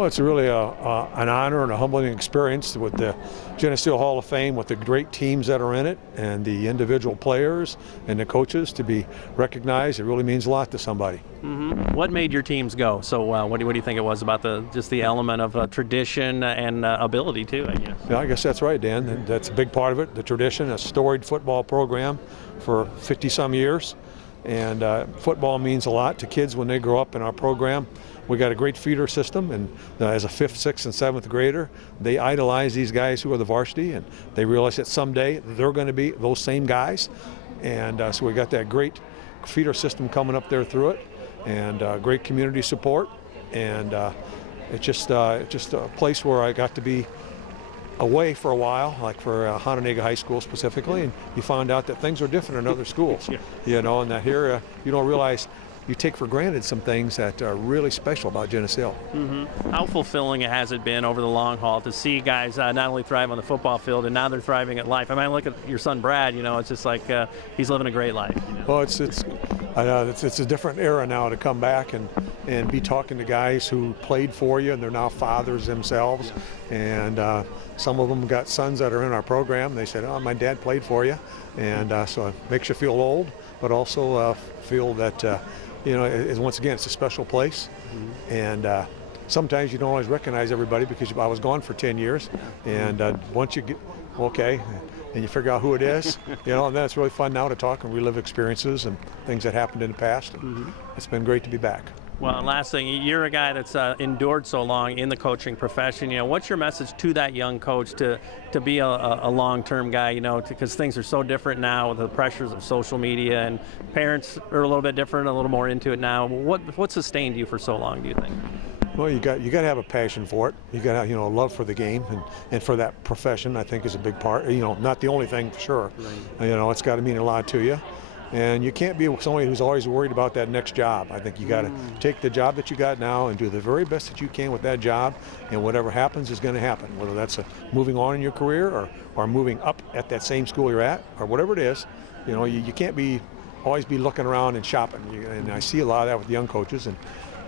Well, it's really an honor and a humbling experience with the Geneseo Hall of Fame, with the great teams that are in it, and the individual players and the coaches to be recognized. It really means a lot to somebody. Mm-hmm. What made your teams go so well? What do you think it was about just the element of tradition and ability too, I guess? Yeah, I guess that's right, Dan. And that's a big part of it, the tradition, a storied football program for 50-some years. And football means a lot to kids when they grow up in our program. We got a great feeder system, and as a 5th, 6th, and 7th grader, they idolize these guys who are the varsity, and they realize that someday they're going to be those same guys. And so we got that great feeder system coming up there through it, and great community support. And it's just a place where I got to be away for a while, like for Hononegah High School specifically, and you found out that things are different in other schools. You know, and that here you don't realize, you take for granted some things that are really special about Geneseo. Mm-hmm. How fulfilling has it been over the long haul to see guys not only thrive on the football field, and now they're thriving at life? I mean, I look at your son Brad, you know, it's just like he's living a great life. You know? Well, it's a different era now to come back and be talking to guys who played for you, and they're now fathers themselves. And some of them got sons that are in our program. They said, "Oh, my dad played for you," and so it makes you feel old, but also feel that you know, once again, it's a special place. Mm-hmm. And sometimes you don't always recognize everybody because I was gone for 10 years, and once you get okay, and you figure out who it is, you know, and then it's really fun now to talk and relive experiences and things that happened in the past. Mm-hmm. It's been great to be back. Well, and last thing, you're a guy that's endured so long in the coaching profession. You know, what's your message to that young coach to be a long-term guy? You know, because things are so different now with the pressures of social media, and parents are a little bit different, a little more into it now. What sustained you for so long, do you think? Well, you got to have a passion for it. You got to have, you know, a love for the game and for that profession. I think is a big part. You know, not the only thing for sure. Right. You know, it's got to mean a lot to you. And you can't be somebody who's always worried about that next job. I think you got to take the job that you got now and do the very best that you can with that job, and whatever happens is going to happen, whether that's moving on in your career or moving up at that same school you're at, or whatever it is. You know, you can't always be looking around and shopping. And I see a lot of that with young coaches, and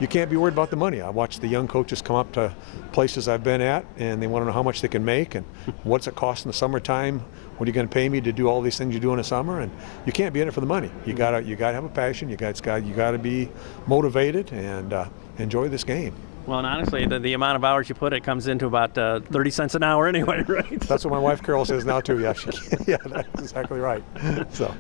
you can't be worried about the money. I watch the young coaches come up to places I've been at, and they want to know how much they can make and what's it cost in the summertime. What are you going to pay me to do all these things you do in the summer? And you can't be in it for the money. You gotta have a passion. You gotta be motivated and enjoy this game. Well, and honestly, the amount of hours you put, it comes into about 30 cents an hour anyway, right? That's what my wife Carol says now too. Yeah, yeah, that's exactly right. So.